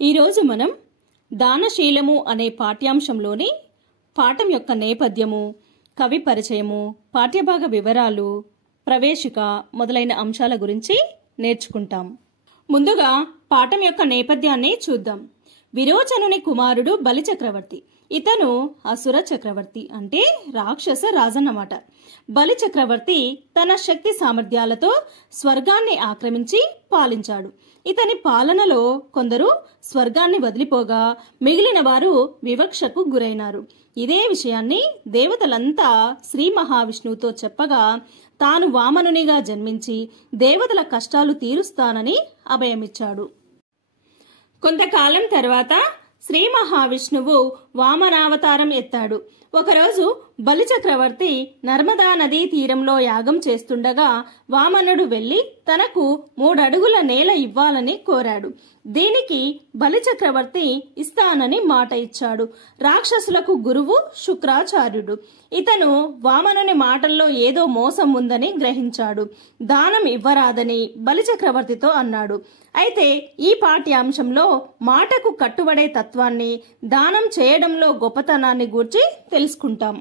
ఈరోజు మనం దానశీలము అనే పాఠ్యాంశంలోని పాఠం యొక్క నేపథ్యము, కవి పరిచయము, పాఠ్యభాగ వివరాలు, ప్రవేశిక మొదలైన అంశాల గురించి నేర్చుకుంటాం. ముందుగా పాఠం యొక్క నేపథ్యాన్ని చూద్దాం. విరోచనుని కుమారుడు బలిచక్రవర్తి. ఇతను అసుర చక్రవర్తి అంటే రాక్షస రాజన్నమాట. బలిచక్రవర్తి తన శక్తి సామర్థ్యాలతో స్వర్గాన్ని ఆక్రమించి పాలించాడు. ఇతని పాలనలో కొందరు స్వర్గాన్ని వదిలిపోగా మిగిలిన వారు వివక్షకు గురైనారు. ఇదే విషయాన్ని దేవతలంతా శ్రీ మహావిష్ణువుతో చెప్పగా తాను వామనునిగా జన్మించి దేవతల కష్టాలు తీరుస్తానని అభయమిచ్చాడు. కొంతకాలం తర్వాత శ్రీ మహావిష్ణువు వామనావతారం ఎత్తాడు. ఒకరోజు బలిచక్రవర్తి నర్మదా నదీ తీరంలో యాగం చేస్తుండగా వామనుడు వెళ్లి తనకు 3 అడుగుల నేల ఇవ్వాలని కోరాడు. దీనికి బలిచక్రవర్తి ఇస్తానని మాట ఇచ్చాడు. రాక్షసులకు గురువు శుక్రాచార్యుడు. ఇతను వామనుని మాటల్లో ఏదో మోసం ఉందని గ్రహించాడు. దానం ఇవ్వరాదని బలిచక్రవర్తితో అన్నాడు. అయితే ఈ పాఠ్యాంశంలో మాటకు కట్టుబడే తత్వాన్ని, దానం చేయడంలో గొప్పతనాన్ని గూర్చి తెలుసుకుంటాం.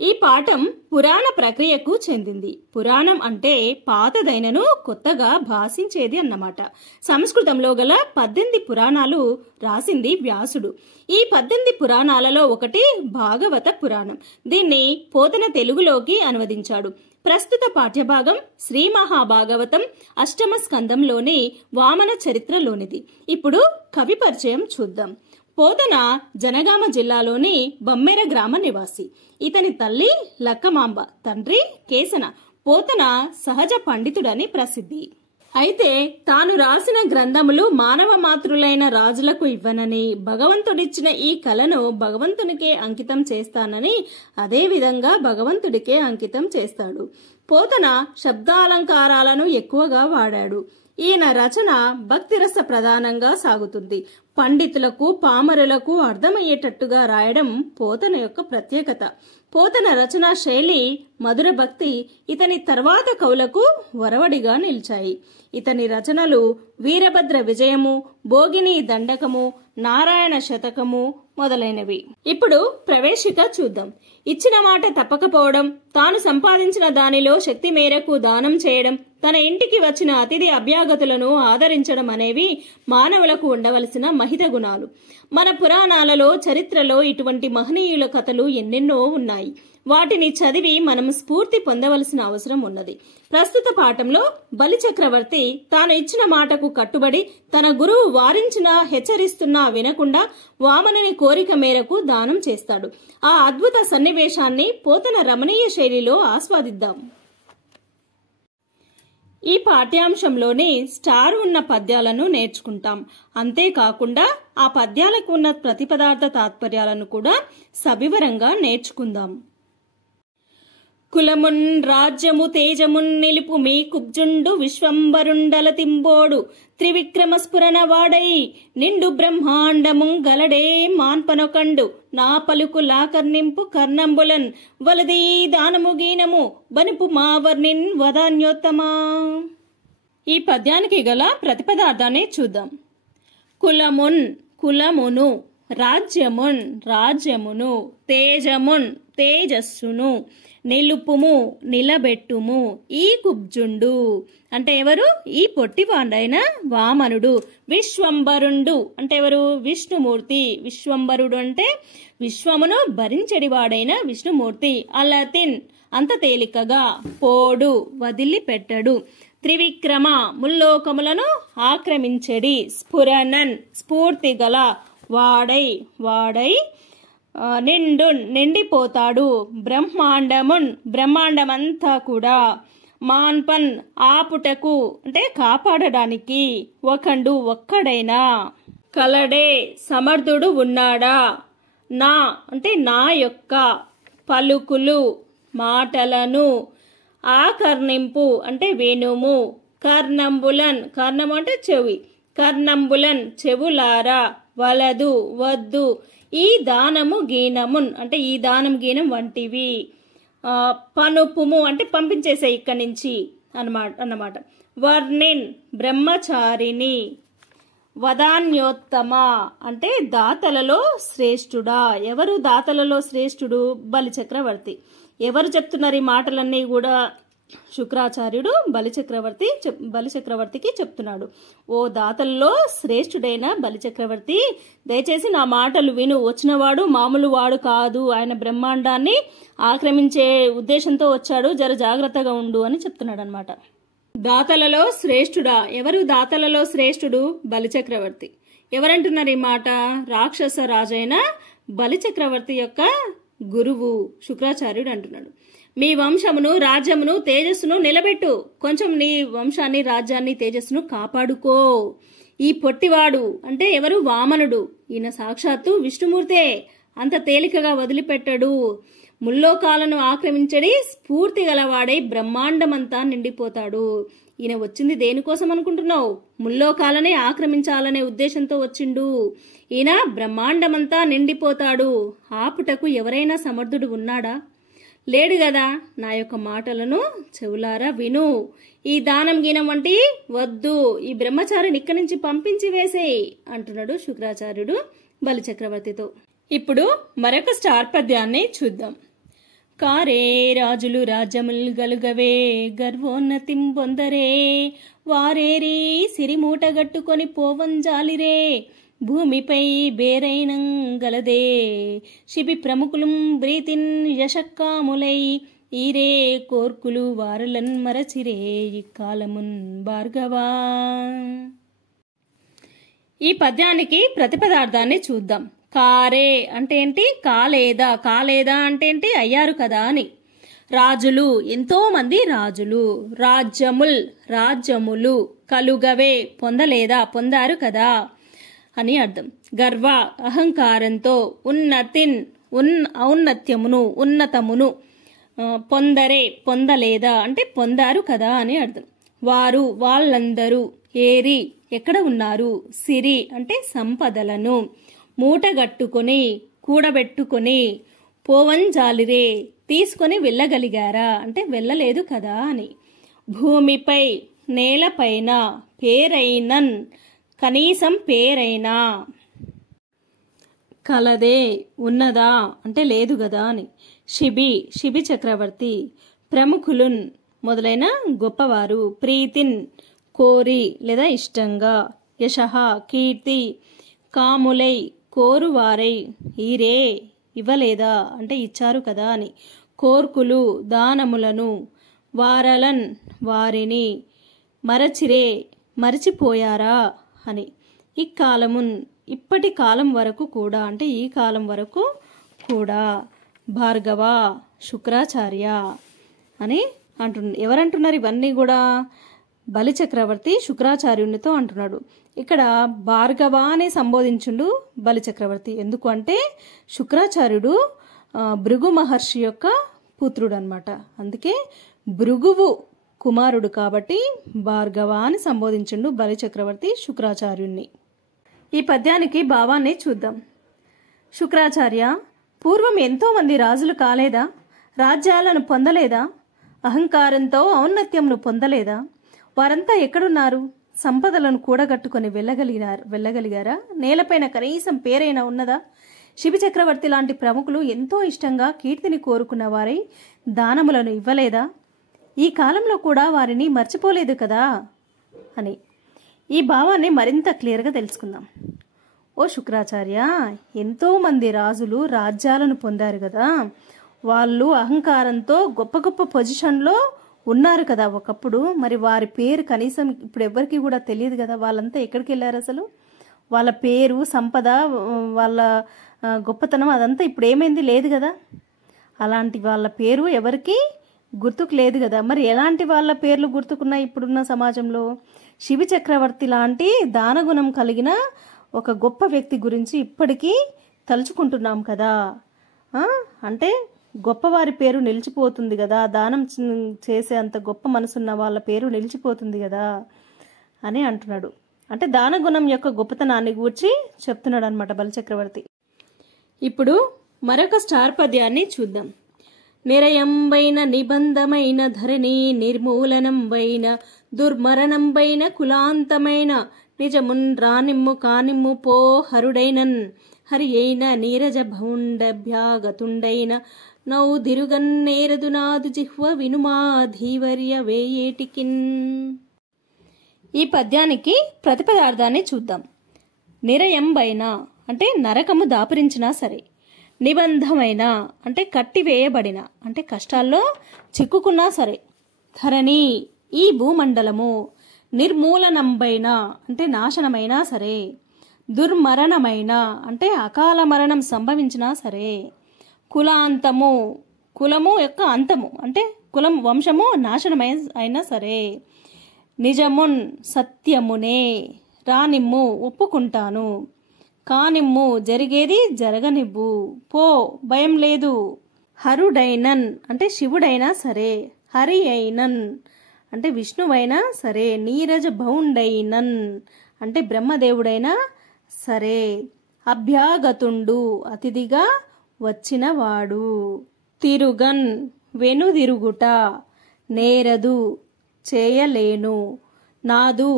ఈ పాఠం పురాణ ప్రక్రియకు చెందింది. పురాణం అంటే పాతదైనను కొత్తగా భాషించేది అన్నమాట. సంస్కృతంలో గల 18 పురాణాలు రాసింది వ్యాసుడు. ఈ 18 పురాణాలలో ఒకటి భాగవత పురాణం. దీన్ని పోతన తెలుగులోకి అనువదించాడు. ప్రస్తుత పాఠ్యభాగం శ్రీ మహాభాగవతం 8వ స్కందంలోని వామన చరిత్రలోనిది. ఇప్పుడు కవి పరిచయం చూద్దాం. పోతన జనగామ జిల్లాలోని బమ్మెర గ్రామ నివాసి. ఇతని తల్లి లక్కమాంబ, తండ్రి కేసన. పోతన సహజ పండితుడని ప్రసిద్ధి. అయితే తాను రాసిన గ్రంథములు మానవ మాతృలైన రాజులకు ఇవ్వనని, భగవంతుడిచ్చిన ఈ కళను భగవంతునికే అంకితం చేస్తానని, అదే విధంగా భగవంతుడికే అంకితం చేస్తాడు. పోతన శబ్దాలంకారాలను ఎక్కువగా వాడాడు. ఈయన రచన భక్తిరస ప్రధానంగా సాగుతుంది. పండితులకు, పామరులకు అర్థమయ్యేటట్టుగా రాయడం పోతన యొక్క ప్రత్యేకత. పోతన రచనా శైలి, మధుర భక్తి ఇతని తర్వాత కవులకు వరవడిగా నిలిచాయి. ఇతని రచనలు వీరభద్ర విజయము, భోగిని దండకము, నారాయణ శతకము మొదలైనవి. ఇప్పుడు ప్రవేశిక చూద్దాం. ఇచ్చిన మాట తప్పకపోవడం, తాను సంపాదించిన దానిలో శక్తి మేరకు దానం చేయడం, తన ఇంటికి వచ్చిన అతిథి అభ్యాగతులను ఆదరించడం అనేవి మానవులకు ఉండవలసిన మహిత గుణాలు. మన పురాణాలలో, చరిత్రలో ఇటువంటి మహనీయుల కథలు ఎన్నెన్నో ఉన్నాయి. వాటిని చదివి మనం స్ఫూర్తి పొందవలసిన అవసరం ఉన్నది. ప్రస్తుత పాఠంలో బలిచక్రవర్తి తాను ఇచ్చిన మాటకు కట్టుబడి తన గురువు వారించినా హెచ్చరిస్తున్నా వినకుండా వామనుని కోరిక మేరకు దానం చేస్తాడు. ఆ అద్భుత సన్నివేశాన్ని పోతన రమణీయ శైలిలో ఆస్వాదిద్దాం. ఈ పాఠ్యాంశంలోని స్టార్ ఉన్న పద్యాలను నేర్చుకుంటాం. అంతేకాకుండా ఆ పద్యాలకు ఉన్న ప్రతిపదార్థ తాత్పర్యాలను కూడా సవివరంగా నేర్చుకుందాం. కులమున్ రాజ్యము తేజమున్ నిలుపు మీ కుబ్జుండు విశ్వంబరుండల తింబోడు త్రివిక్రమ స్ఫురణ వాడై నిండు బ్రహ్మాండము గలడే మాన్పనొకండు నా పలుకు లాకర్నింపు కర్ణంబులన్ వలదీ దానము గీనము బనుపు మావర్నిన్ వదాన్యోత్తమా. ఈ పద్యానికి గల ప్రతిపదార్థాన్ని చూద్దాం. కులమున్ కులమును, రాజ్యమున్ రాజ్యమును, తేజమున్ తేజస్సును, నిలుపుము నిలబెట్టుము, ఈ కుబ్జుండు అంటే ఎవరు? ఈ పొట్టివాడైన వామనుడు. విశ్వంబరుండు అంటే ఎవరు? విష్ణుమూర్తి. విశ్వంబరుడు అంటే విశ్వమును భరించెడివాడైన విష్ణుమూర్తి. అలతిన్ అంత తేలికగా, పోడు వదిలిపెట్టడు, త్రివిక్రమ ముల్లోకములను ఆక్రమించెడి, స్ఫురణన్ స్ఫూర్తి గల, వాడై వాడై నిండు నిండిపోతాడు, బ్రహ్మాండమున్ బ్రహ్మాండమంతా కూడా, మాన్పన్ ఆపుటకు అంటే కాపాడడానికి, ఒకండు ఒక్కడైనా, కలడే సమర్థుడు ఉన్నాడా, నా అంటే నా యొక్క, పలుకులు మాటలను, ఆకర్ణింపు అంటే వేణుము, కర్ణంబులన్ కర్ణము అంటే చెవి, కర్ణంబులన్ చెవులారా, వలదు వద్దు, ఈ దానము గీనమున్ అంటే ఈ దానం గీనం వంటివి, పనుపుము అంటే పంపించేసే ఇక్కడి నుంచి అన్నమాట. వర్ణిన్ బ్రహ్మచారిని, వదాన్యోత్తమ అంటే దాతలలో శ్రేష్ఠుడా. ఎవరు దాతలలో శ్రేష్ఠుడు? బలిచక్రవర్తి. ఎవరు చెప్తున్నారు ఈ మాటలన్నీ కూడా? శుక్రాచార్యుడు బలిచక్రవర్తికి చెప్తున్నాడు. ఓ దాతల్లో శ్రేష్ఠుడైన బలిచక్రవర్తి, దయచేసి నా మాటలు విను. వచ్చినవాడు మామూలు వాడు కాదు, ఆయన బ్రహ్మాండాన్ని ఆక్రమించే ఉద్దేశంతో వచ్చాడు, జర జాగ్రత్తగా ఉండు అని చెప్తున్నాడు అనమాట. దాతలలో శ్రేష్ఠుడా. ఎవరు దాతలలో శ్రేష్ఠుడు? బలిచక్రవర్తి. ఎవరంటున్నారు ఈ మాట? రాక్షస రాజైన బలిచక్రవర్తి యొక్క గురువు శుక్రాచార్యుడు అంటున్నాడు. మీ వంశమును, రాజ్యమును, తేజస్సును నిలబెట్టు. కొంచెం నీ వంశాన్ని, రాజ్యాన్ని, తేజస్సును కాపాడుకో. ఈ పొట్టివాడు అంటే ఎవరు? వామనుడు. ఈయన సాక్షాత్తు విష్ణుమూర్తే. అంత తేలికగా వదిలిపెట్టడు. ముల్లోకాలను ఆక్రమించడి స్ఫూర్తి గలవాడై బ్రహ్మాండమంతా నిండిపోతాడు. ఈయన వచ్చింది దేనికోసం అనుకుంటున్నావు? ముల్లోకాలనే ఆక్రమించాలనే ఉద్దేశంతో వచ్చిండు. ఈయన బ్రహ్మాండమంతా నిండిపోతాడు. ఆపుటకు ఎవరైనా సమర్థుడు ఉన్నాడా? లేడు గదా. నా యొక్క మాటలను చెవులారా విను. ఈ దానం గీనం వంటి వద్దు. ఈ బ్రహ్మచారిని ఇక్కడి నుంచి పంపించి వేసేయి అంటున్నాడు శుక్రాచార్యుడు బలిచక్రవర్తితో. ఇప్పుడు మరొక స్టార్ పద్యాన్ని చూద్దాం. కారే రాజులు రాజ్యముల్ గలుగవే, గర్వోన్నతిం పొందరే, వారేరి సిరిమూటగట్టుకొని పోవంజాలిరే, భూమిపై బేరైనం గలదే, శిబి ప్రముఖులం బ్రీతిన్ యశక్కాములై, ఈరే కోర్కులు వారలన్ మరచిరే, ఇక్కాలమున్ భార్గవా. ఈ పద్యానికి ప్రతిపదార్థాన్ని చూద్దాం. కారే అంటే ఏంటి? కాలేదా. కాలేదా అంటే ఏంటి? అయ్యారు కదా అని. రాజులు, ఎంతో మంది రాజులు. రాజ్యములు, కలుగవే, పొందలేదా, పొందారు కదా అని అర్థం. గర్వ, అహంకారంతో. ఔన్నత్యమును, ఉన్నతమును. పొందరే, పొందలేదా అంటే పొందారు కదా అని అర్థం. వారు, వాళ్ళందరూ. ఏరి, ఎక్కడ ఉన్నారు. సిరి అంటే సంపదలను. మూటగట్టుకొని, కూడబెట్టుకొని. పోవంజాలిరే, తీసుకొని వెళ్ళగలిగారా అంటే వెళ్ళలేదు కదా అని. భూమిపై, నేలపైన. పేరైనన్, కనీసం పేరైనా. కలదే, ఉన్నదా అంటే లేదు గదా అని. శిబి చక్రవర్తి. ప్రముఖులున్, మొదలైన గొప్పవారు. ప్రీతిన్, కోరి లేదా ఇష్టంగా. యశః, కీర్తి. కాములై, కోరువారై. ఈరే, ఇవ్వలేదా అంటే ఇచ్చారు కదా అని. కోర్కులు, దానములను. వారలన్, వారిని. మరచిరే, మరచిపోయారా అని. ఇక్కాలమున్, ఇప్పటి కాలం వరకు కూడా అంటే ఈ కాలం వరకు కూడా. భార్గవ, శుక్రాచార్య అని అంటున్నారు. ఎవరంటున్నారు ఇవన్నీ కూడా? బలిచక్రవర్తి శుక్రాచార్యునితో అంటున్నాడు. ఇక్కడ భార్గవ అని సంబోధించుండు బలిచక్రవర్తి. ఎందుకు అంటే శుక్రాచార్యుడు భృగు మహర్షి యొక్క పుత్రుడు అనమాట. అందుకే భృగువు కుమారుడు కాబట్టి భార్గవ అని సంబోధించుండు బలిచక్రవర్తి శుక్రాచార్యుణ్ణి. ఈ పద్యానికి భావాన్ని చూద్దాం. శుక్రాచార్య, పూర్వం ఎంతో మంది రాజులు కాలేదా? రాజ్యాలను పొందలేదా? అహంకారంతో ఔన్నత్యంను పొందలేదా? వారంతా ఎక్కడున్నారు? సంపదలను కూడగట్టుకుని వెళ్ళగలిగారా? నేలపైన కనీసం పేరైనా ఉన్నదా? శిబి చక్రవర్తి లాంటి ప్రముఖులు ఎంతో ఇష్టంగా కీర్తిని కోరుకున్న వారై దానములను ఇవ్వలేదా? ఈ కాలంలో కూడా వారిని మర్చిపోలేదు కదా అని. ఈ భావాన్ని మరింత క్లియర్గా తెలుసుకుందాం. ఓ శుక్రాచార్య, ఎంతో మంది రాజులు రాజ్యాలను పొందారు కదా. వాళ్ళు అహంకారంతో గొప్ప గొప్ప పొజిషన్లో ఉన్నారు కదా ఒకప్పుడు. మరి వారి పేరు కనీసం ఇప్పుడు ఎవరికి కూడా తెలియదు కదా. వాళ్ళంతా ఎక్కడికి వెళ్ళారు అసలు? వాళ్ళ పేరు, సంపద, వాళ్ళ గొప్పతనం అదంతా ఇప్పుడు ఏమైంది? లేదు కదా. అలాంటి వాళ్ళ పేరు ఎవరికి గుర్తుకు లేదు కదా. మరి ఎలాంటి వాళ్ళ పేర్లు గుర్తుకున్నాయి ఇప్పుడున్న సమాజంలో? శిబి చక్రవర్తి లాంటి దానగుణం కలిగిన ఒక గొప్ప వ్యక్తి గురించి ఇప్పటికీ తలుచుకుంటున్నాం కదా. అంటే గొప్పవారి పేరు నిలిచిపోతుంది కదా. దానం చేసే అంత గొప్ప మనసున్న వాళ్ళ పేరు నిలిచిపోతుంది కదా అని అంటున్నాడు. అంటే దానగుణం యొక్క గొప్పతనాన్ని గూర్చి చెప్తున్నాడు అనమాట బలిచక్రవర్తి. ఇప్పుడు మరొక స్టార్ పద్యాన్ని చూద్దాం. నిరయంబైన నిబంధమైన ధరణి నిర్మూలనంబైన దుర్మరణంబైన కులాంతమైన నిజమున్ రానిమ్ము కానిమ్ము పో హరుడైనన్ హరి అయిన నీరజ భౌండభ్యాగతుండైన నౌదిరుగన్నేరదు నాదు జిహ్వ వినుమా ధీవర్య వేయేటికిన్. ఈ పద్యానికి ప్రతిపదార్థాన్ని చూద్దాం. నిరయంబైన అంటే నరకము దాపురించినా సరే, నిబంధమైన అంటే కట్టివేయబడిన అంటే కష్టాల్లో చిక్కుకున్నా సరే, ధరణి ఈ భూమండలము, నిర్మూలనంబైన అంటే నాశనమైనా సరే, దుర్మరణమైన అంటే అకాల మరణం సంభవించినా సరే, కులాంతము కులము యొక్క అంతము అంటే కులం వంశము నాశనమైనా సరే, నిజమున్ సత్యమునే రానిమ్ము ఒప్పుకుంటాను, కానిమ్ము జరిగేది జరగనివ్వు, పో భయం లేదు, హరుడైనన్ అంటే శివుడైనా సరే, హరి అయినన్ అంటే విష్ణువైనా సరే, నీరజ భౌండైనన్ అంటే బ్రహ్మదేవుడైనా సరే, అభ్యాగతుండు అతిథిగా వచ్చినవాడు, తిరుగన్ వెనుదిరుగుట, నేరదు చేయలేను, నాదు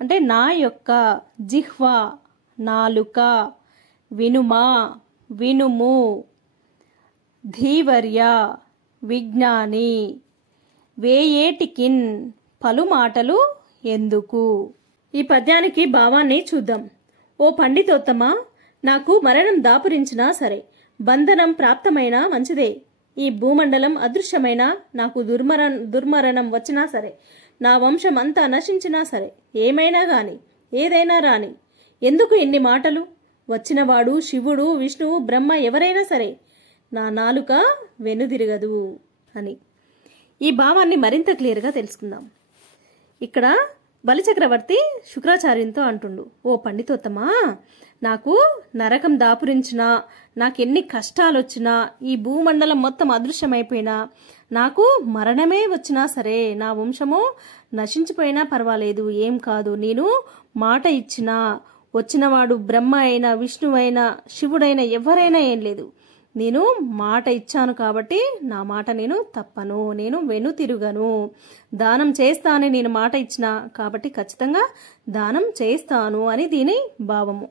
అంటే నా యొక్క, జిహ్వ నాలుక, వినుమా వినుము, ధీవర్య విజ్ఞాని, వేయేటికిన్ పలుమాటలు ఎందుకు. ఈ పద్యానికి భావాన్ని చూద్దాం. ఓ పండితోత్తమా, నాకు మరణం దాపురించినా సరే, బంధనం ప్రాప్తమైనా మంచిదే, ఈ భూమండలం అదృశ్యమైనా, నాకు దుర్మరణం వచ్చినా సరే, నా వంశం అంతా నశించినా సరే, ఏమైనా గాని ఏదైనా రాని, ఎందుకు ఇన్ని మాటలు, వచ్చినవాడు శివుడు విష్ణువు బ్రహ్మ ఎవరైనా సరే, నా నాలుక వెనుదిరగదు అని. ఈ భావాన్ని మరింత క్లియర్గా తెలుసుకుందాం. ఇక్కడ బలిచక్రవర్తి శుక్రాచార్యంతో అంటుండు, ఓ పండితోత్తమా, నాకు నరకం దాపురించినా, నాకెన్ని కష్టాలొచ్చినా, ఈ భూమండలం మొత్తం అదృశ్యమైపోయినా, నాకు మరణమే వచ్చినా సరే, నా వంశము నశించిపోయినా పర్వాలేదు, ఏం కాదు, నేను మాట ఇచ్చినా, వచ్చినవాడు బ్రహ్మ అయినా విష్ణువైనా శివుడైనా ఎవరైనా ఏం లేదు, నేను మాట ఇచ్చాను కాబట్టి నా మాట నేను తప్పను, నేను వెనుతిరుగను, దానం చేస్తానని నేను మాట ఇచ్చిన కాబట్టి ఖచ్చితంగా దానం చేస్తాను అని దీని భావము.